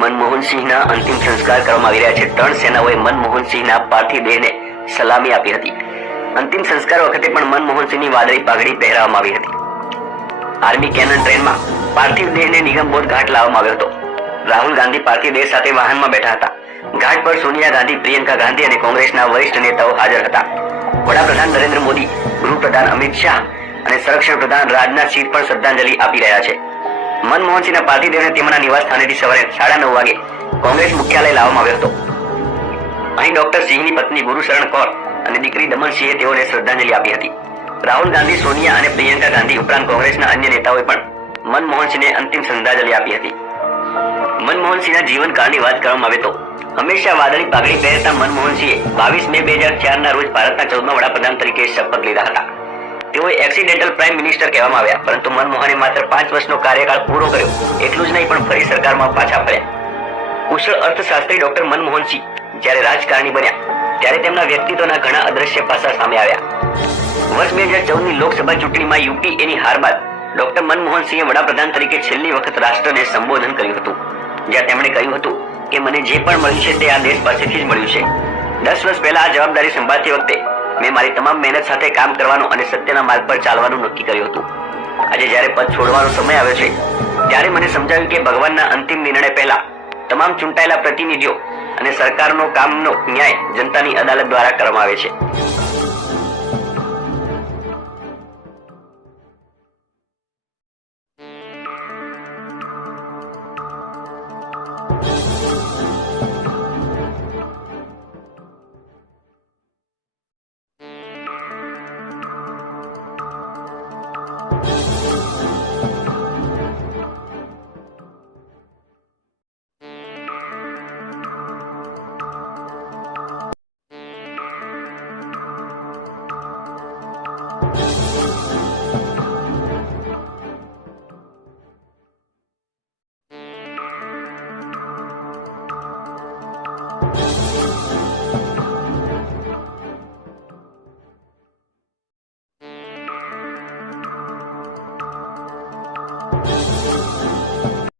મનમોહનસિંહના અંતિમ સંસ્કાર કરવામાં આવી રહ્યા છે। 3 સેનાઓએ મનમોહનસિંહના પાર્થિવ દેહને સલામી આપી હતી। અંતિમ સંસ્કાર વખતે પણ મનમોહનસિંહની વાદળી પાઘડી પહેરાવવામાં આવી હતી। આર્મી કેનન ટ્રેનમાં પાર્થિવ દેહને નિગમબોધ ઘાટ લાવવામાં આવ્યો હતો। રાહુલ ગાંધી પાર્થિવ દેહ સાથે વાહનમાં બેઠા હતા। ઘાટ પર સોનિયા ગાંધી, પ્રિયંકા ગાંધી અને કોંગ્રેસના વરિષ્ઠ નેતાઓ હાજર હતા। વડાપ્રધાન નરેન્દ્ર મોદી, ગૃહપ્રધાન અમિત શાહ અને સંરક્ષણ પ્રધાન રાજનાથ સિંહ પણ શ્રદ્ધાંજલિ આપી રહ્યા છે। મનમોહનસિંહના પાર્થિવ દેહને તેમના નિવાસ સ્થાનેથી સવારે 9:30 વાગે કોંગ્રેસ મુખ્યાલય લાવવામાં આવ્યો હતો। અહીં ડોક્ટર સિંહની પત્ની ગુરુશરણ કૌર અને દીકરી દમનસિંહે તેઓને શ્રદ્ધાંજલિ આપી હતી। રાહુલ ગાંધી, સોનિયા અને પ્રિયંકા ગાંધી ઉપરાંત કોંગ્રેસના અન્ય નેતાઓએ પણ મનમોહનસિંહને અંતિમ શ્રદ્ધાંજલિ આપી હતી। મનમોહનસિંહના જીવનકાળની વાત કરવામાં આવે તો હંમેશા વાદળી પાઘડી પહેરતા મનમોહનસિંહે 22 મે 2004ના રોજ ભારતના 14મા વડાપ્રધાન તરીકે શપથ લીધા હતા। તેઓ એક્સિડેન્ટલ પ્રાઇમ મિનિસ્ટર કહેવામાં આવ્યા, પરંતુ મનમોહને માત્ર 5 વર્ષનો કાર્યકાળ પૂરો કર્યો। એટલું જ નહીં, પણ ફરી સરકારમાં પાછા ફર્યા। કુશળ અર્થશાસ્ત્રી ડોક્ટર મનમોહનસિંહ જ્યારે રાજકારણી બન્યા ત્યારે તેમના વ્યક્તિત્વના ઘણા અદ્રશ્ય પાસા સામે આવ્યા। વર્ષ 2014ની લોકસભા ચૂંટણીમાં યુપીએની હાર બાદ ડોક્ટર મનમોહનસિંહે વડાપ્રધાન તરીકે છેલ્લી વખત રાષ્ટ્રને સંબોધન કર્યું હતું, જ્યાં તેમણે કહ્યું હતું કે મને જે પણ મળ્યું છે તે આ દેશ પાસેથી જ મળ્યું છે। 10 વર્ષ પહેલા આ જવાબદારી સંભાળતી વખતે મેં મારી તમામ મહેનત સાથે કામ કરવાનું અને સત્યના માર્ગ પર ચાલવાનું નક્કી કર્યું હતું। આજે જ્યારે પદ છોડવાનો સમય આવ્યો છે ત્યારે મને સમજાવ્યું કે ભગવાનના અંતિમ નિર્ણય પહેલા તમામ ચૂંટાયેલા પ્રતિનિધિઓ અને સરકારનો કામનો ન્યાય જનતાની અદાલત દ્વારા કરવામાં આવે છે।